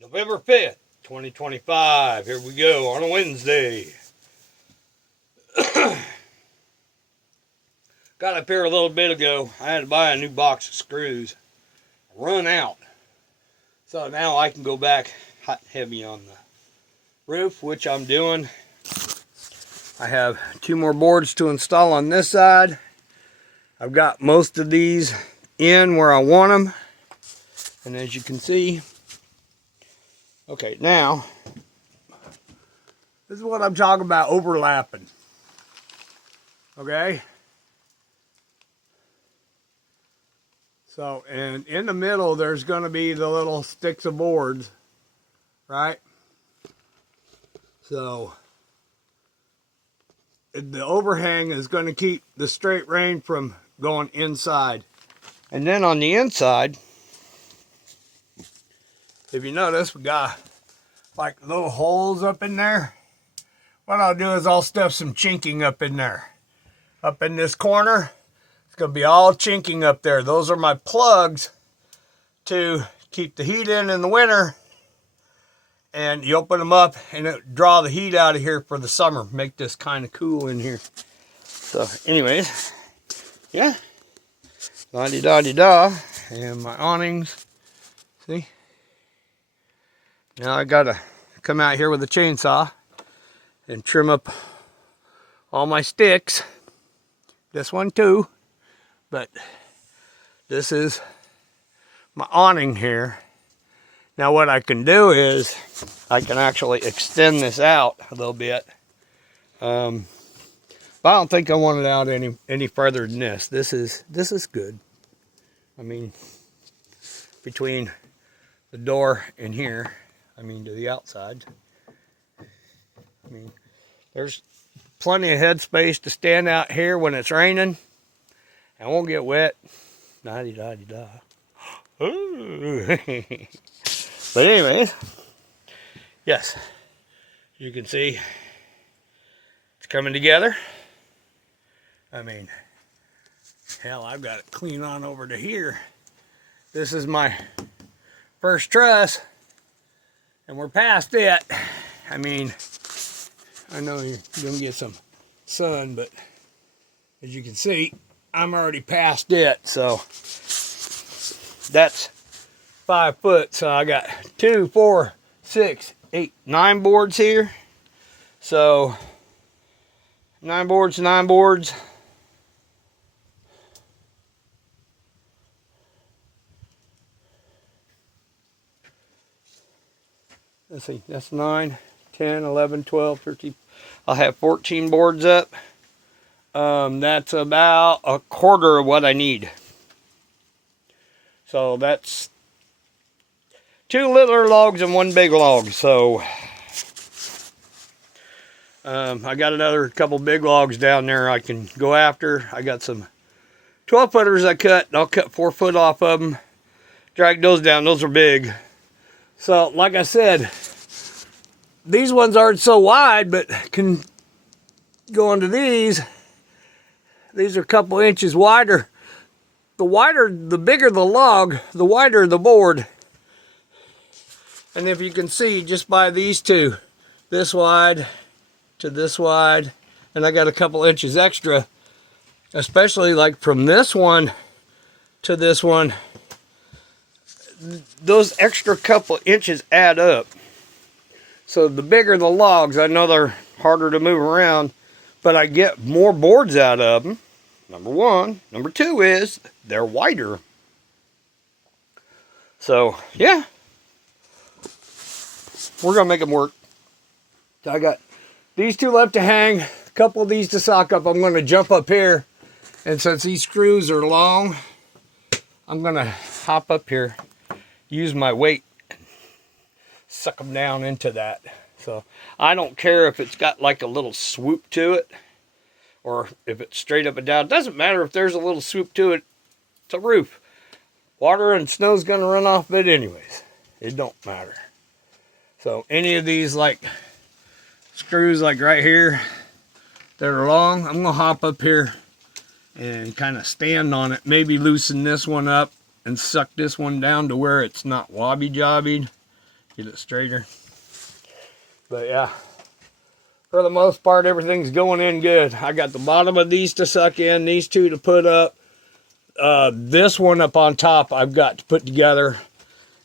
November 5th, 2025. Here we go on a Wednesday. Got up here a little bit ago. I had to buy a new box of screws. Run out. So now I can go back hot and heavy on the roof, which I'm doing. I have 2 more boards to install on this side. I've got most of these in where I want them. And as you can see, okay, now, this is what I'm talking about, overlapping. Okay? So, and in the middle, there's going to be the little sticks of boards, right? So, the overhang is going to keep the straight rain from going inside. And then on the inside, if you notice, we got like little holes up in there. What I'll do is I'll stuff some chinking up in there. Up in this corner, it's going to be all chinking up there. Those are my plugs to keep the heat in the winter. And you open them up and it draw the heat out of here for the summer. Make this kind of cool in here. So anyways, yeah. La-di-da-di-da. And my awnings. See? Now I gotta come out here with a chainsaw and trim up all my sticks. This one too. But this is my awning here. Now what I can do is I can actually extend this out a little bit. But I don't think I want it out any further than this. This is good. I mean, between the door and here, I mean to the outside. I mean, there's plenty of headspace to stand out here when it's raining. I won't get wet. La-di-da-di-da. But anyways, yes, you can see it's coming together. I mean, hell, I've got it clean on over to here. This is my first truss, and we're past it. I mean, I know you're going to get some sun, but as you can see, I'm already past it. So that's 5 foot. So I got 2, 4, 6, 8, 9 boards here. So 9 boards, 9 boards. Let's see, that's 9, 10, 11, 12, 13. I'll have 14 boards up. That's about a quarter of what I need. So that's 2 littler logs and 1 big log. So I got another couple big logs down there I can go after. I got some 12 footers I cut. I'll cut 4 foot off of them. Drag those down. Those are big. So like I said, these ones aren't so wide, but can go into these. These are a couple inches wider. The bigger the log, the wider the board. And if you can see, just by these two, this wide to this wide, and I got a couple inches extra, especially like from this one to this one, those extra couple inches add up. So the bigger the logs, I know they're harder to move around, but I get more boards out of them. Number 1. Number 2 is they're wider. So yeah, we're gonna make them work. So I got these 2 left to hang, a couple of these to sock up. I'm gonna jump up here, and since these screws are long, I'm gonna hop up here, use my weight, suck them down into that. So I don't care if it's got like a little swoop to it or if it's straight up and down. It doesn't matter if there's a little swoop to it. It's a roof. Water and snow's gonna run off of it anyways. It don't matter. So any of these like screws like right here that are long, I'm gonna hop up here and kind of stand on it. Maybe loosen this one up and suck this one down to where it's not wobby-jobbied. Get it straighter. But yeah, for the most part, everything's going in good. I got the bottom of these to suck in, these two to put up. This one up on top I've got to put together.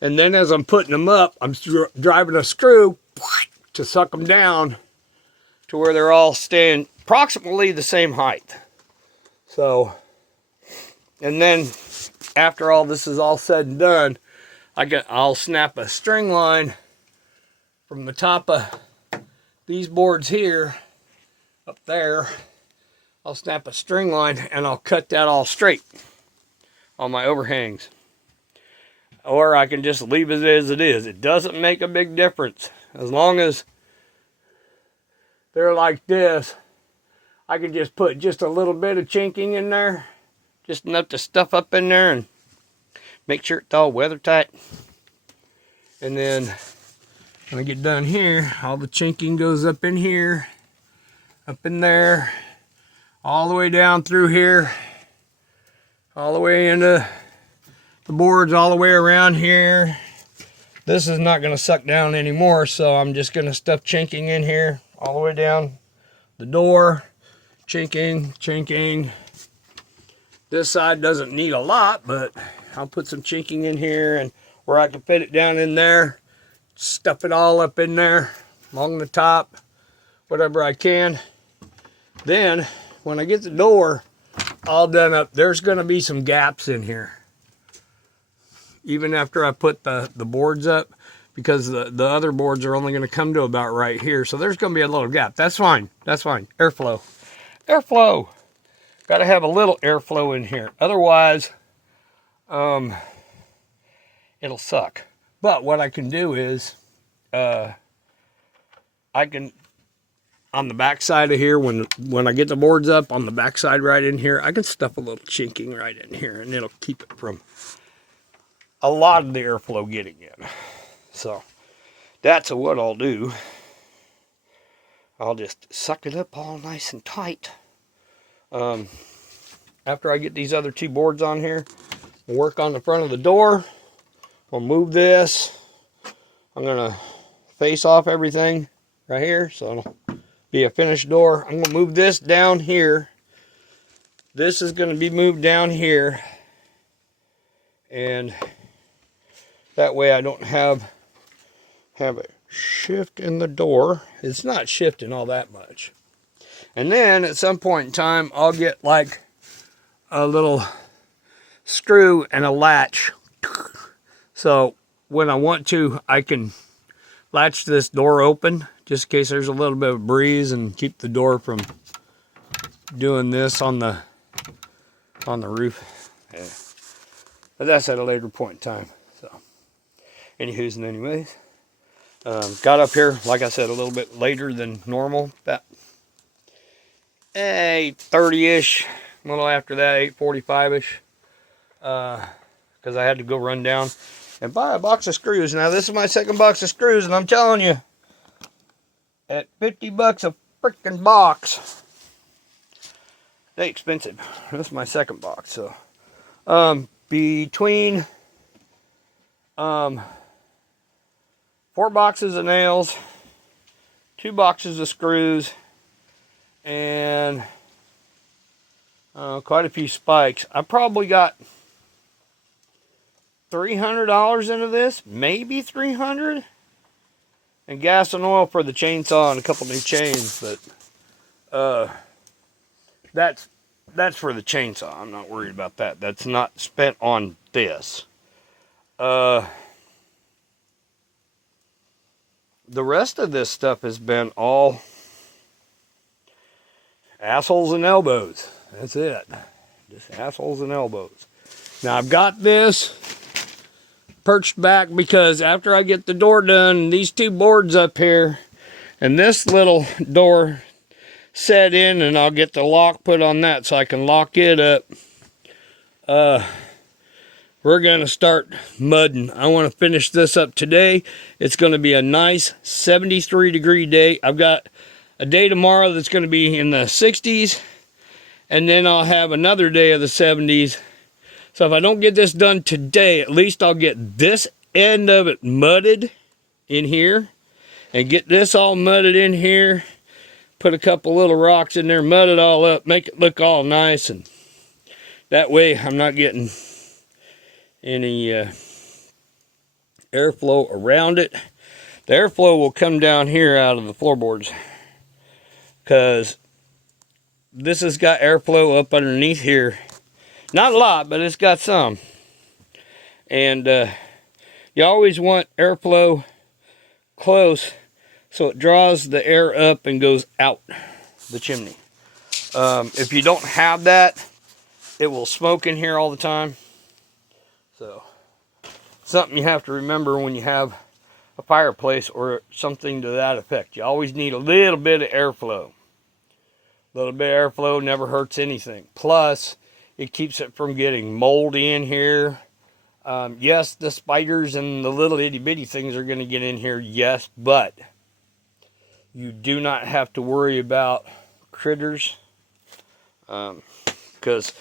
And then as I'm putting them up, I'm driving a screw to suck them down to where they're all staying approximately the same height. So, and then after all this is all said and done, I'll snap a string line from the top of these boards here up there. I'll snap a string line and I'll cut that all straight on my overhangs. Or I can just leave it as it is. It doesn't make a big difference. As long as they're like this, I can just put just a little bit of chinking in there. Just enough to stuff up in there and make sure it's all weather tight. And then when I get done here, all the chinking goes up in here, up in there, all the way down through here, all the way into the boards, all the way around here. This is not going to suck down anymore, so I'm just going to stuff chinking in here all the way down the door. Chinking. This side doesn't need a lot, but I'll put some chinking in here and where I can fit it down in there. Stuff it all up in there along the top, whatever I can. Then when I get the door all done up, there's going to be some gaps in here even after I put the boards up, because the other boards are only going to come to about right here, so there's going to be a little gap. That's fine. Airflow got to have a little airflow in here, otherwise it'll suck. But what I can do is, I can, on the back side of here, when I get the boards up, on the back side right in here, I can stuff a little chinking right in here, and it'll keep it from a lot of the airflow getting in. So, that's what I'll do. I'll just suck it up all nice and tight. After I get these other two boards on here, I'll work on the front of the door. I'll move this. I'm gonna face off everything right here, so it'll be a finished door. I'm gonna move this down here. This is gonna be moved down here, and that way I don't have a shift in the door. It's not shifting all that much. And then at some point in time, I'll get like a little screw and a latch. So when I want to, I can latch this door open just in case there's a little bit of breeze and keep the door from doing this on the roof. Yeah. But that's at a later point in time. So, anywho's and anyways, got up here, like I said, a little bit later than normal, about 8:30ish, a little after that, 8:45ish, because I had to go run down and buy a box of screws. Now this is my second box of screws, and I'm telling you, at $50 a freaking box, they're expensive. This is my second box, so between 4 boxes of nails, 2 boxes of screws, and quite a few spikes, I probably got $300 into this, maybe $300, and gas and oil for the chainsaw and a couple new chains. But that's for the chainsaw. I'm not worried about that. That's not spent on this. The rest of this stuff has been all assholes and elbows. That's it. Just assholes and elbows. Now I've got this perched back because after I get the door done, these 2 boards up here and this little door set in, and I'll get the lock put on that so I can lock it up. We're going to start mudding. I want to finish this up today. It's going to be a nice 73-degree day. I've got a day tomorrow that's going to be in the 60s, and then I'll have another day of the 70s. So if I don't get this done today, at least I'll get this end of it mudded in here and get this all mudded in here. Put a couple little rocks in there, mud it all up, make it look all nice, and that way I'm not getting any airflow around it. The airflow will come down here out of the floorboards because this has got airflow up underneath here. Not a lot, but it's got some. And you always want airflow close so it draws the air up and goes out the chimney. If you don't have that, it will smoke in here all the time. So, something you have to remember when you have a fireplace or something to that effect. You always need a little bit of airflow. A little bit of airflow never hurts anything. Plus, it keeps it from getting moldy in here. Yes, the spiders and the little itty bitty things are going to get in here, yes, but you do not have to worry about critters, because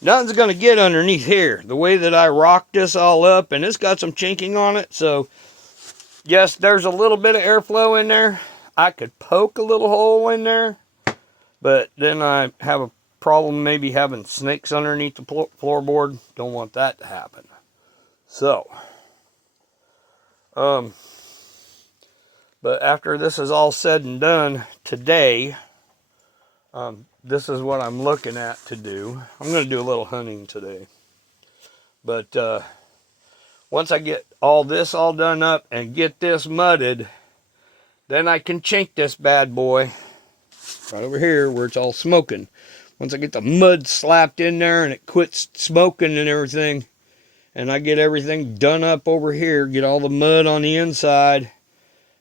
nothing's going to get underneath here. The way that I rocked this all up, and it's got some chinking on it, so yes, there's a little bit of airflow in there. I could poke a little hole in there, but then I have a problem maybe having snakes underneath the floorboard. Don't want that to happen. So, but after this is all said and done today, this is what I'm looking at to do. I'm going to do a little hunting today. But once I get all this all done up and get this mudded, then I can chink this bad boy right over here where it's all smoking. Once I get the mud slapped in there and it quits smoking and everything, and I get everything done up over here, get all the mud on the inside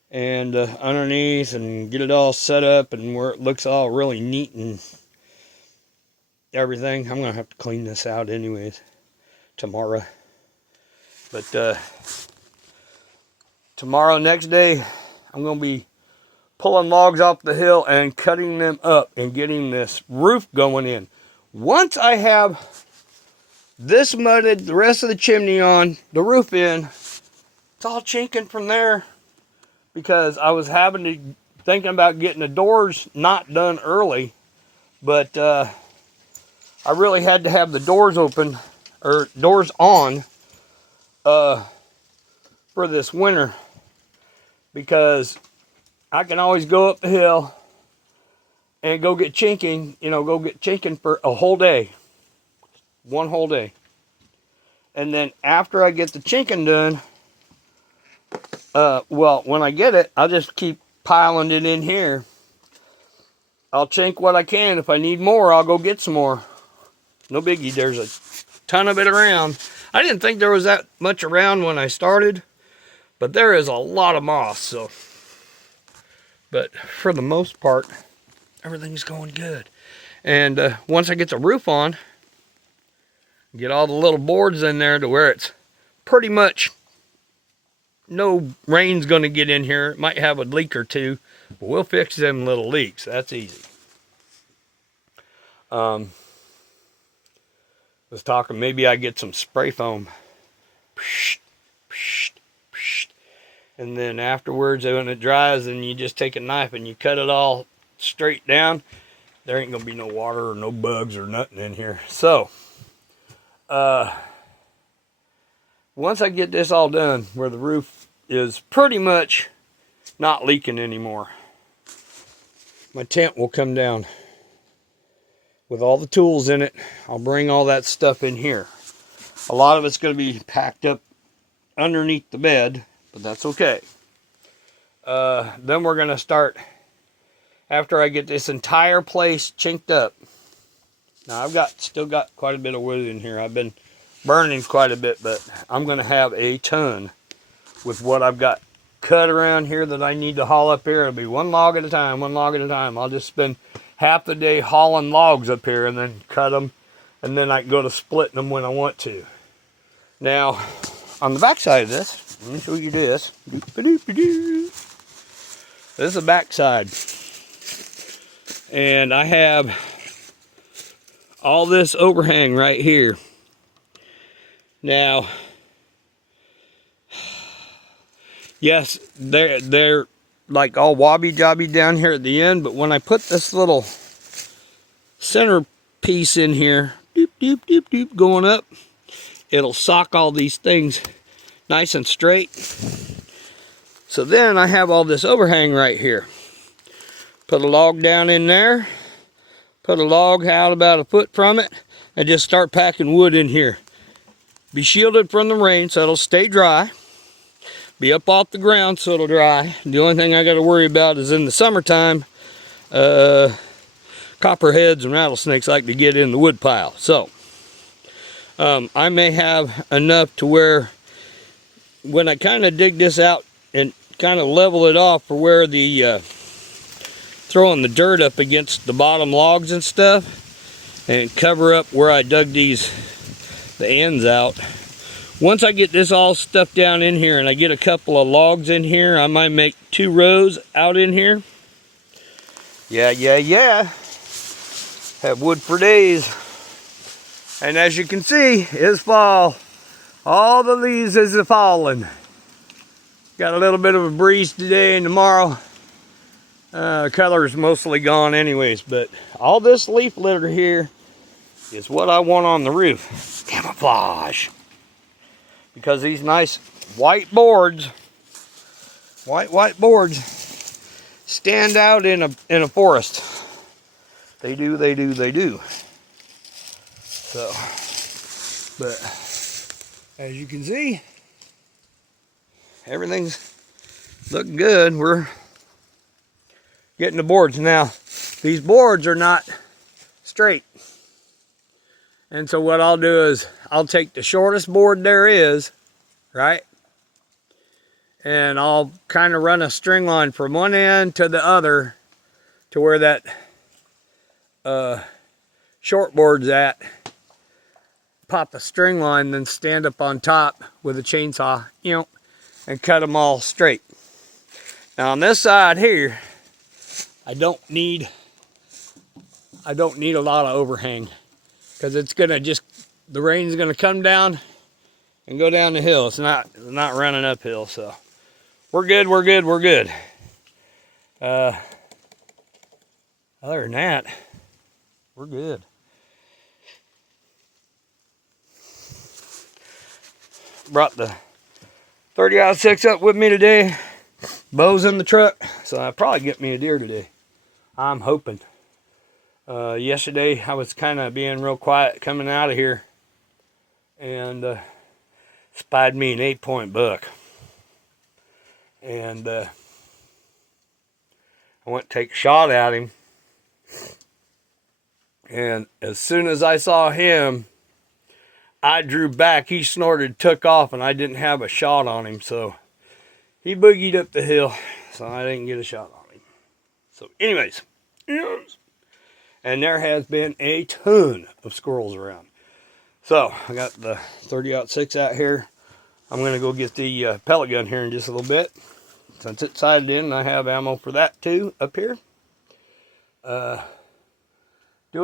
and underneath, and get it all set up and where it looks all really neat and everything. I'm going to have to clean this out anyways tomorrow. But tomorrow, next day, I'm going to be pulling logs off the hill and cutting them up and getting this roof going in. Once I have this mudded, the rest of the chimney on, the roof in, it's all chinking from there, because I was thinking about getting the doors not done early, but I really had to have the doors open, or doors on, for this winter, because I can always go up the hill and go get chinking for a whole day. One whole day. And then after I get the chinking done, well, when I get it, I'll just keep piling it in here. I'll chink what I can. If I need more, I'll go get some more. No biggie. There's a ton of it around. I didn't think there was that much around when I started, but there is a lot of moss. So, but for the most part, everything's going good. And once I get the roof on, get all the little boards in there to where it's pretty much no rain's going to get in here. It might have a leak or two, but we'll fix them little leaks. That's easy. Was talking maybe I get some spray foam. And then afterwards, when it dries, and you just take a knife and you cut it all straight down, there ain't going to be no water or no bugs or nothing in here. So, once I get this all done, where the roof is pretty much not leaking anymore, my tent will come down with all the tools in it. I'll bring all that stuff in here. A lot of it's going to be packed up underneath the bed, but that's okay. Then we're going to start, after I get this entire place chinked up. Now I've still got quite a bit of wood in here. I've been burning quite a bit, but I'm going to have a ton with what I've got cut around here that I need to haul up here. It'll be one log at a time, one log at a time. I'll just spend half the day hauling logs up here and then cut them, and then I can go to splitting them when I want to. Now, on the back side of this, let me show you this. This is the back side. And I have all this overhang right here. Now, Yes, they're like all wobby jobby down here at the end, but when I put this little center piece in here, doop, doop, doop, doop, going up, it'll sock all these things nice and straight. So then I have all this overhang right here. Put a log down in there, put a log out about a foot from it, and just start packing wood in here. Be shielded from the rain so it'll stay dry. Be up off the ground so it'll dry. The only thing I got to worry about is in the summertime, copperheads and rattlesnakes like to get in the wood pile. So I may have enough to where when I kind of dig this out and kind of level it off for where the throwing the dirt up against the bottom logs and stuff and cover up where I dug the ends out. Once I get this all stuffed down in here and I get a couple of logs in here, I might make 2 rows out in here. Yeah. Have wood for days. And as you can see, it's fall. All the leaves is falling. Got a little bit of a breeze today and tomorrow. Color is mostly gone anyways, but all this leaf litter here is what I want on the roof. Camouflage. Because these nice white boards, white boards, stand out in a forest. They do. So, but as you can see, everything's looking good. We're getting the boards now. These boards are not straight. And so what I'll do is I'll take the shortest board there is, right? And I'll kind of run a string line from one end to the other to where that short board's at. Pop a string line, then stand up on top with a chainsaw, and cut them all straight. Now on this side here, I don't need a lot of overhang. Because it's gonna the rain's gonna come down and go down the hill. It's not running uphill, so we're good. Other than that, we're good. Brought the 30-06 up with me today. Bow's in the truck, so I'll probably get me a deer today. I'm hoping. Yesterday I was kind of being real quiet coming out of here and spied me an 8-point buck, and I went to take a shot at him, and as soon as I saw him I drew back. He snorted, took off, and I didn't have a shot on him, so he boogied up the hill, so I didn't get a shot on him. So anyways, and there has been a ton of squirrels around. So I got the 30-06 out here. I'm going to go get the pellet gun here in just a little bit. Since it's sighted in, I have ammo for that too up here. Do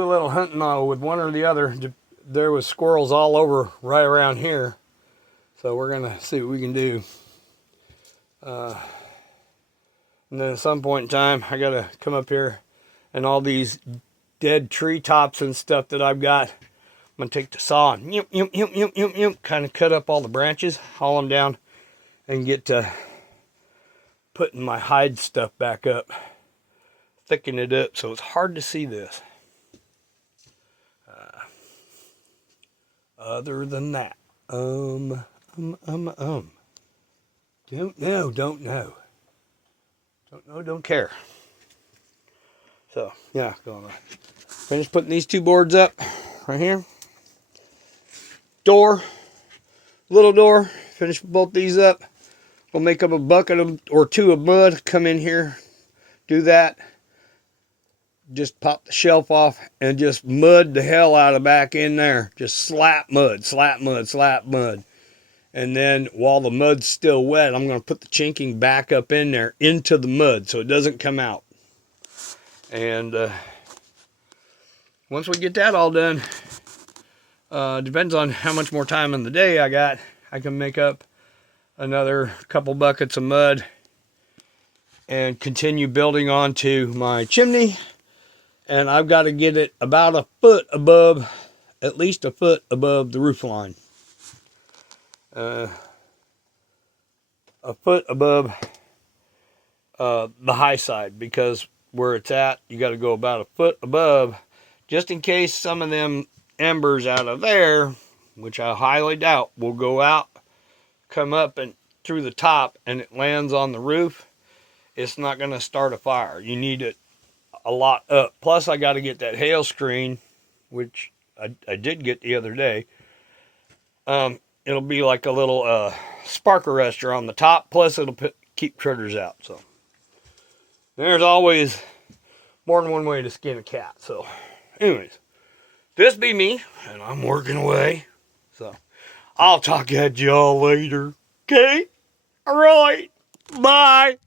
a little hunting with one or the other. There was squirrels all over right around here. So we're going to see what we can do. And then at some point in time, I got to come up here and all these dead tree tops and stuff that I've got, I'm going to take the saw and kind of cut up all the branches, haul them down, and get to putting my hide stuff back up, thicken it up so it's hard to see this. Other than that, don't know, don't care. So, yeah, going on. Finish putting these 2 boards up right here. Door, little door, finish both these up. We'll make up a bucket or 2 of mud, come in here, do that. Just pop the shelf off and just mud the hell out of back in there. Just slap mud. And then while the mud's still wet, I'm going to put the chinking back up in there into the mud so it doesn't come out. And once we get that all done, depends on how much more time in the day I got, I can make up another couple buckets of mud and continue building onto my chimney. And I've got to get it about a foot above, at least a foot above the roof line. A foot above the high side, because where it's at, you got to go about a foot above, just in case some of them embers out of there, which I highly doubt, will go out, come up and through the top, and it lands on the roof. It's not going to start a fire. You need it a lot up. Plus, I got to get that hail screen, which I did get the other day. It'll be like a little spark arrestor on the top. Plus, it'll keep critters out. So there's always more than one way to skin a cat. So, anyways, this be me, and I'm working away. So I'll talk at y'all later. Okay? All right. Bye.